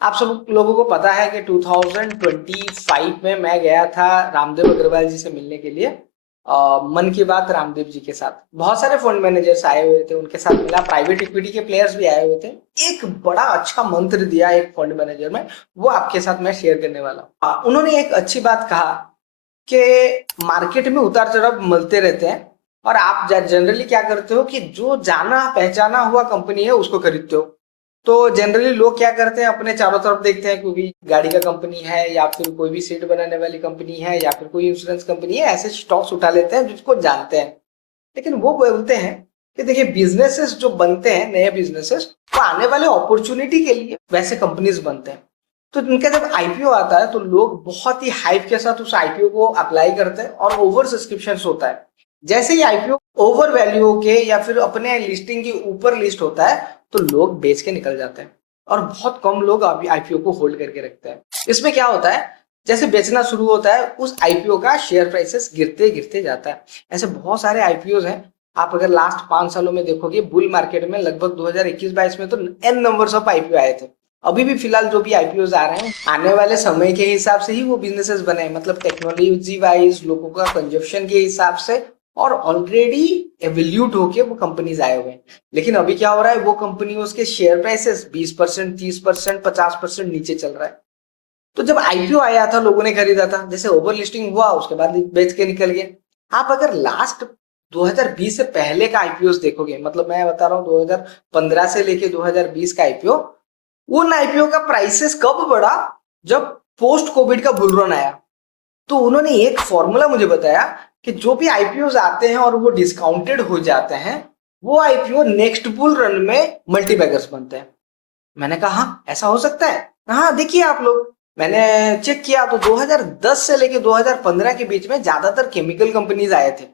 आप सब लोगों को पता है कि 2025 में मैं गया था रामदेव अग्रवाल जी से मिलने के लिए। मन की बात रामदेव जी के साथ बहुत सारे फंड मैनेजर्स आए हुए थे, उनके साथ मिला, प्राइवेट इक्विटी के प्लेयर्स भी आए हुए थे। एक बड़ा अच्छा मंत्र दिया एक फंड मैनेजर में, वो आपके साथ मैं शेयर करने वाला हूँ। उन्होंने एक अच्छी बात कहा कि मार्केट में उतार चढ़ाव मिलते रहते हैं और आप जनरली क्या करते हो कि जो जाना पहचाना हुआ कंपनी है उसको खरीदते हो। तो जनरली लोग क्या करते हैं, अपने चारों तरफ देखते हैं, क्योंकि गाड़ी का कंपनी है या फिर कोई भी सीट बनाने वाली कंपनी है या फिर कोई इंश्योरेंस कंपनी है, ऐसे स्टॉक्स उठा लेते हैं जिसको जानते हैं। लेकिन वो बोलते हैं कि देखिए, बिजनेसेस जो बनते हैं, नए बिजनेसेस, वो आने वाले अपॉर्चुनिटी के लिए वैसे कंपनीज बनते हैं। तो इनका जब आईपीओ आता है तो लोग बहुत ही हाइप के साथ उस आईपीओ को अप्लाई करते हैं और ओवर सब्सक्रिप्शन होता है। जैसे ही आईपीओ ओवर वैल्यू होके या फिर अपने लिस्टिंग के ऊपर लिस्ट होता है तो लोग बेच के निकल जाते हैं और बहुत कम लोग अभी आईपीओ को होल्ड करके रखते हैं। इसमें क्या होता है, जैसे बेचना शुरू होता है उस आईपीओ का शेयर प्राइसेस गिरते गिरते जाता है। ऐसे बहुत सारे आईपीओ हैं। आप अगर लास्ट 5 सालों में देखोगे, बुल मार्केट में लगभग 2021-22 में तो एन नंबर्स ऑफ आईपीओ आए थे। अभी भी फिलहाल जो भी आईपीओ आ रहे हैं, आने वाले समय के हिसाब से ही वो बिजनेसेस बने हैं, मतलब टेक्नोलॉजी वाइज, लोगों का कंजप्शन के हिसाब से, और ऑलरेडी एवोल्यूट होके वो कंपनीज आए हुए हैं। लेकिन अभी क्या हो रहा है, वो कंपनियों के शेयर प्राइसेस 20%, 30%, 50% नीचे चल रहा है। तो जब आईपीओ आया था लोगों ने खरीदा था, जैसे ओवर लिस्टिंग हुआ उसके बाद बेच के निकल गए। आप अगर लास्ट 2020 से पहले का आईपीओ देखोगे, मतलब मैं बता रहा हूँ 2015 से लेके 2020 का आईपीओ, उन आईपीओ का प्राइसेस कब बढ़ा, जब पोस्ट कोविड का बुल रन आया। तो उन्होंने एक फॉर्मूला मुझे बताया कि जो भी आईपीओ आते हैं और वो डिस्काउंटेड हो जाते हैं, वो आईपीओ नेक्स्ट बुल रन में मल्टीबैगर्स बनते हैं। मैंने कहा हाँ, ऐसा हो सकता है। हाँ देखिए आप लोग, मैंने चेक किया तो 2010 से लेके 2015 के बीच में ज्यादातर केमिकल कंपनीज आए थे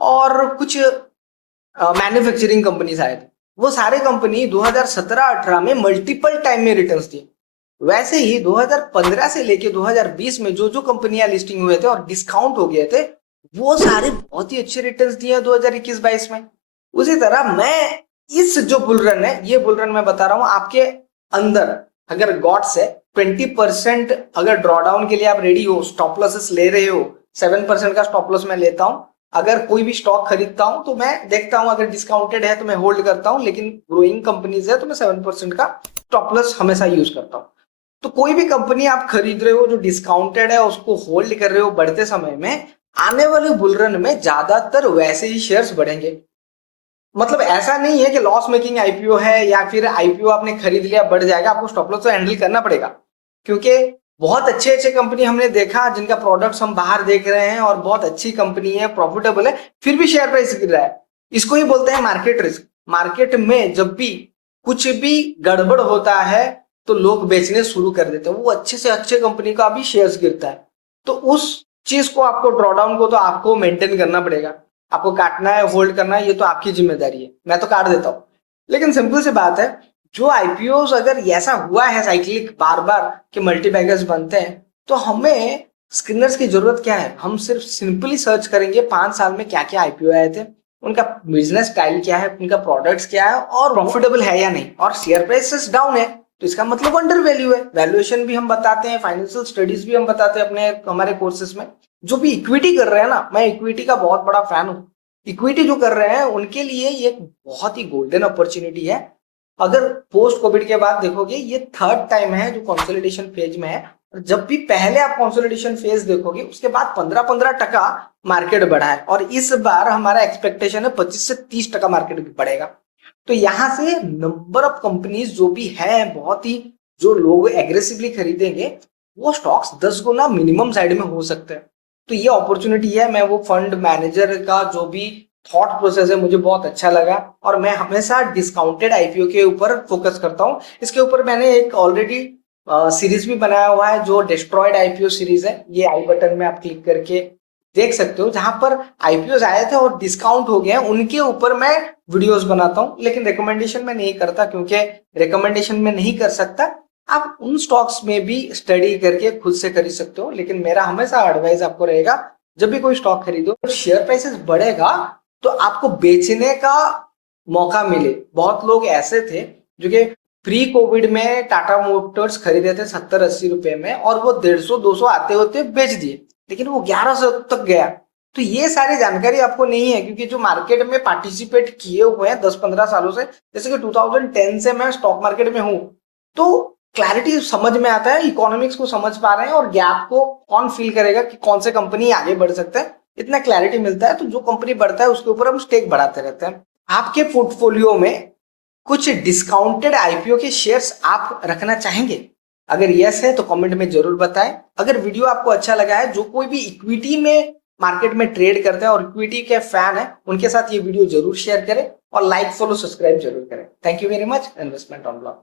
और कुछ मैन्युफैक्चरिंग कंपनीज आए थे। वो सारे कंपनी 2017-18 में मल्टीपल टाइम में रिटर्न्स दिए। वैसे ही 2015 से लेके 2020 में जो जो कंपनियां लिस्टिंग हुए थे और डिस्काउंट हो गए थे, वो सारे बहुत ही अच्छे रिटर्न्स दिए 2021-22 में। उसी तरह मैं इस जो बुल रन है, ये बुल रन मैं बता रहा हूं आपके अंदर, अगर गॉड से 20% अगर ड्रॉडाउन के लिए आप रेडी हो, स्टॉप लॉसेस ले रहे हो, 7% का स्टॉप लॉस मैं लेता हूं। अगर कोई भी स्टॉक खरीदता हूं तो मैं देखता हूं अगर डिस्काउंटेड है तो मैं होल्ड करता हूं, लेकिन ग्रोइंग कंपनीज है तो मैं 7% का स्टॉप लॉस हमेशा यूज करता हूं। तो कोई भी कंपनी आप खरीद रहे हो जो डिस्काउंटेड है, उसको होल्ड कर रहे हो बढ़ते समय में, आने वाले बुलरन में ज्यादातर वैसे ही शेयर्स बढ़ेंगे। मतलब ऐसा नहीं है कि लॉस मेकिंग आईपीओ है या फिर आईपीओ आपने खरीद लिया बढ़ जाएगा, आपको स्टॉप लॉस तो हैंडल करना पड़ेगा। क्योंकि बहुत अच्छे अच्छे कंपनी हमने देखा जिनका प्रोडक्ट्स हम बाहर देख रहे हैं और बहुत अच्छी कंपनी है, प्रॉफिटेबल है, फिर भी शेयर प्राइस गिर रहा है। इसको ही बोलते हैं मार्केट रिस्क। मार्केट में जब भी कुछ भी गड़बड़ होता है तो लोग बेचने शुरू कर देते हैं, वो अच्छे से अच्छे कंपनी का भी शेयर्स गिरता है। तो उस चीज को, आपको ड्रॉडाउन को तो आपको मेंटेन करना पड़ेगा। आपको काटना है, होल्ड करना है, ये तो आपकी जिम्मेदारी है, मैं तो काट देता हूं। लेकिन सिंपल सी बात है, जो आईपीओ अगर ऐसा हुआ है साइक्लिक बार बार कि मल्टीबैगर्स बनते हैं, तो हमें स्क्रीनर्स की जरूरत क्या है। हम सिर्फ सिंपली सर्च करेंगे 5 साल में क्या क्या आईपीओ आए थे, उनका बिजनेस स्टाइल क्या है, उनका प्रोडक्ट्स क्या है और प्रॉफिटेबल है या नहीं, और शेयर प्राइसेस डाउन है तो इसका मतलब अंडर वैल्यू है। वैल्यूएशन भी हम बताते हैं, फाइनेंशियल स्टडीज भी हम बताते हैं अपने हमारे कोर्सेज में। जो भी इक्विटी कर रहे हैं ना, मैं इक्विटी का बहुत बड़ा फैन हूं। इक्विटी जो कर रहे हैं उनके लिए ये एक बहुत ही गोल्डन अपॉर्चुनिटी है। अगर पोस्ट कोविड के बाद देखोगे, ये थर्ड टाइम है जो कंसोलिडेशन फेज में है। और जब भी पहले आप कंसोलिडेशन फेज देखोगे, उसके बाद 15-15% मार्केट बढ़ा है और इस बार हमारा एक्सपेक्टेशन है 25 से 30% मार्केट बढ़ेगा। तो यहां से नंबर ऑफ कंपनीज जो भी है, बहुत ही, जो लोग एग्रेसिवली खरीदेंगे, वो स्टॉक्स 10 गुना मिनिमम साइड में हो सकते हैं। तो ये अपॉर्चुनिटी है। मैं वो फंड मैनेजर का जो भी थॉट प्रोसेस है मुझे बहुत अच्छा लगा और मैं हमेशा डिस्काउंटेड आईपीओ के ऊपर फोकस करता हूँ। इसके ऊपर मैंने एक ऑलरेडी सीरीज भी बनाया हुआ है जो डिस्ट्रॉयड आईपीओ सीरीज है। ये आई बटन में आप क्लिक करके देख सकते हो, जहां पर आईपीओ आए थे और डिस्काउंट हो गए हैं, उनके ऊपर मैं वीडियोस बनाता हूँ। लेकिन रिकमेंडेशन में नहीं करता, क्योंकि रिकमेंडेशन में नहीं कर सकता। आप उन स्टॉक्स में भी स्टडी करके खुद से खरीद सकते हो, लेकिन मेरा हमेशा एडवाइस आपको रहेगा, जब भी कोई स्टॉक खरीदो, शेयर प्राइसेस बढ़ेगा तो आपको बेचने का मौका मिले। बहुत लोग ऐसे थे जो कि प्री कोविड में टाटा मोटर्स खरीदे थे 70-80 रुपए में और वो 150-200 आते होते बेच दिए, लेकिन वो 1100 तक गया। तो ये सारी जानकारी आपको नहीं है, क्योंकि जो मार्केट में पार्टिसिपेट किए हुए हैं 10-15 सालों से, जैसे कि 2010 से मैं स्टॉक मार्केट में हूं, तो क्लैरिटी समझ में आता है, इकोनॉमिक्स को समझ पा रहे हैं और गैप को कौन फील करेगा कि कौन से कंपनी आगे बढ़ सकता है, इतना क्लैरिटी मिलता है। तो जो कंपनी बढ़ता है उसके ऊपर हम स्टेक बढ़ाते रहते हैं। आपके पोर्टफोलियो में कुछ डिस्काउंटेड आईपीओ के शेयर्स आप रखना चाहेंगे? अगर यस है तो कमेंट में जरूर बताएं। अगर वीडियो आपको अच्छा लगा है, जो कोई भी इक्विटी में मार्केट में ट्रेड करते हैं और इक्विटी के फैन है, उनके साथ ये वीडियो जरूर शेयर करें और लाइक फॉलो सब्सक्राइब जरूर करें। Thank you very much. Investment on blog.